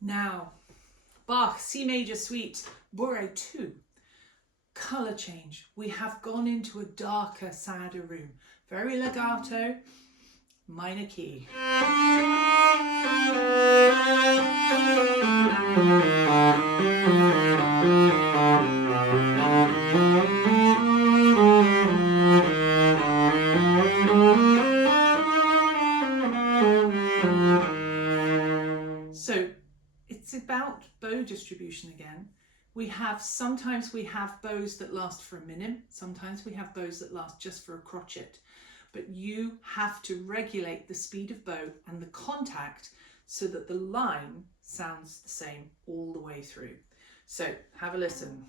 Now, Bach, C major suite, Bourrée 2. Colour change. We have gone into a darker, sadder room. Very legato, minor key. So it's about bow distribution again. Sometimes we have bows that last for a minim, sometimes we have bows that last just for a crotchet, but you have to regulate the speed of bow and the contact so that the line sounds the same all the way through. So have a listen.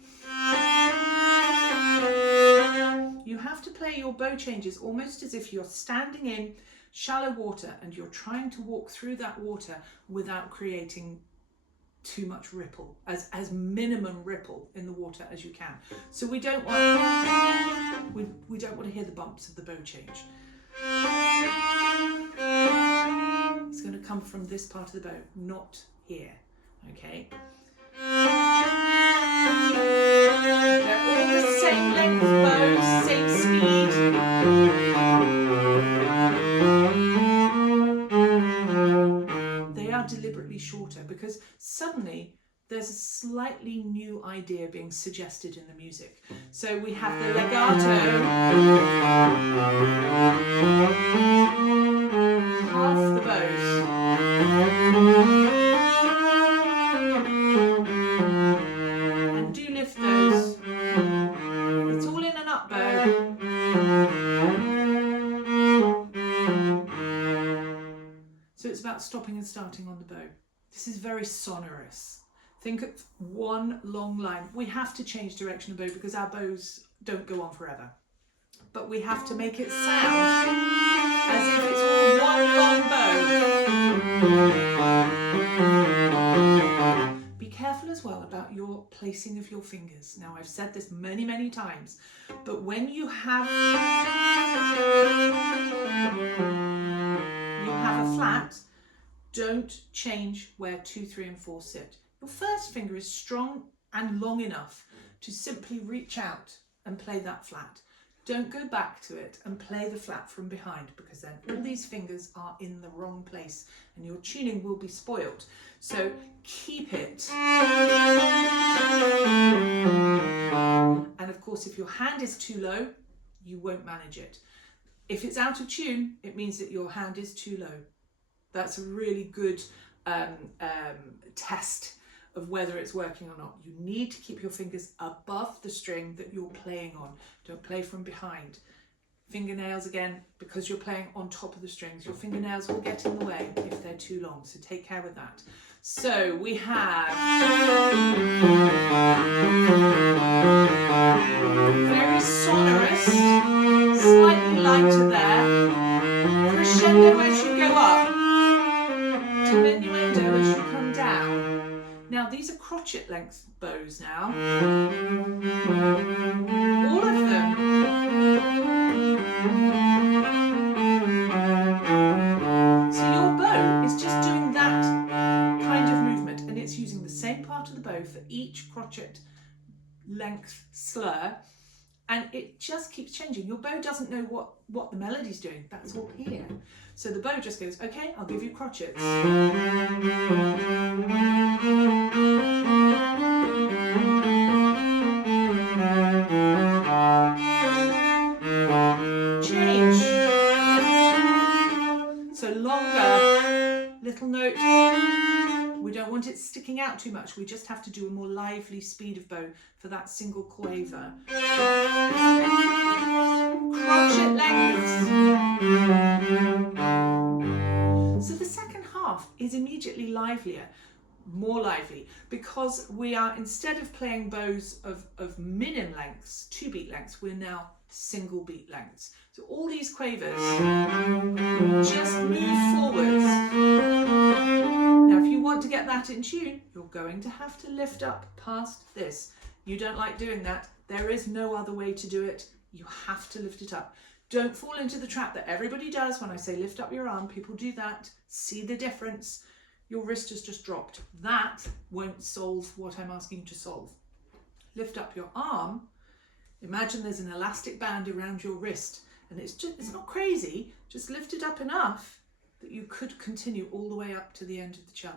You have to play your bow changes almost as if you're standing in shallow water and you're trying to walk through that water without creating too much ripple, as minimum ripple in the water as you can. So we don't want to hear the bumps of the bow change. It's going to come from this part of the bow, not here. Okay. They're all the same length bows, same speed. They are deliberately shorter because suddenly there's a slightly new idea being suggested in the music. So we have the legato, half the bows. And do lift those. It's all in an up bow. So it's about stopping and starting on the bow. This is very sonorous. Think of one long line. We have to change direction of bow because our bows don't go on forever. But we have to make it sound as if it's all one long bow. Be careful as well about your placing of your fingers. Now, I've said this many, many times, but when you have a flat, don't change where 2, 3 and 4 sit. Your first finger is strong and long enough to simply reach out and play that flat. Don't go back to it and play the flat from behind, because then all these fingers are in the wrong place and your tuning will be spoiled. So keep it. And of course, if your hand is too low, you won't manage it. If it's out of tune, it means that your hand is too low. That's a really good test of whether it's working or not. You need to keep your fingers above the string that you're playing on. Don't play from behind. Fingernails again, because you're playing on top of the strings, your fingernails will get in the way if they're too long, so take care with that. So we have very sonorous, slightly lighter there, crescendo as you go up, diminuendo as you come down. Now these are crotchet length bows now, all of them. So your bow is just doing that kind of movement, and it's using the same part of the bow for each crotchet length slur, and it just keeps changing. Your bow doesn't know what the melody's doing, that's all here. So the bow just goes, okay, I'll give you crotchets. Change. So longer, little note. We don't want it sticking out too much. We just have to do a more lively speed of bow for that single quaver. Crotchet lengths. So the second half is immediately livelier, more lively, because we are, instead of playing bows of minim lengths, 2 beat lengths, we're now single beat lengths. So all these quavers just move forwards. Now, if you want to get that in tune, you're going to have to lift up past this. You don't like doing that. There is no other way to do it. You have to lift it up. Don't fall into the trap that everybody does when I say lift up your arm. People do that. See the difference. your wrist has just dropped. That won't solve what I'm asking you to solve. Lift up your arm. Imagine there's an elastic band around your wrist, and it's not crazy, just lift it up enough that you could continue all the way up to the end of the cello,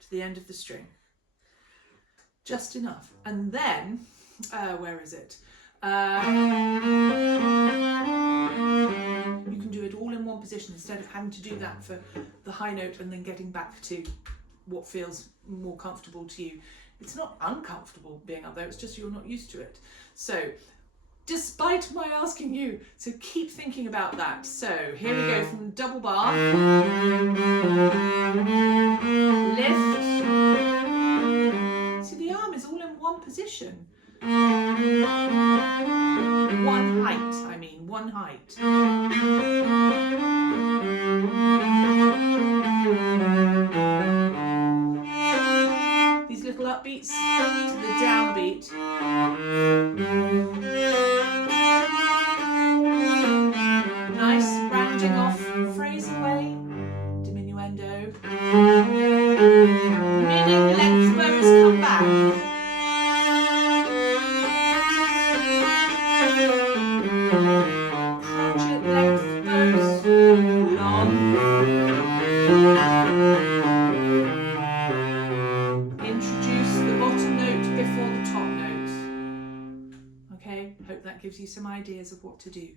to the end of the string. Just enough. And then, where is it? You can do it all in one position instead of having to do that for the high note and then getting back to what feels more comfortable to you. It's not uncomfortable being up there, it's just you're not used to it. So, despite my asking you to keep thinking about that. So, here we go from double bar. Lift. See, the arm is all in one position. One height, I mean, one height. These little upbeats to the downbeat. Nice rounding off phrase away, diminuendo. Meaning length bows come back. Crochet length bows long. Introduce the bottom note before the top note. Okay, hope that gives you some ideas of what to do.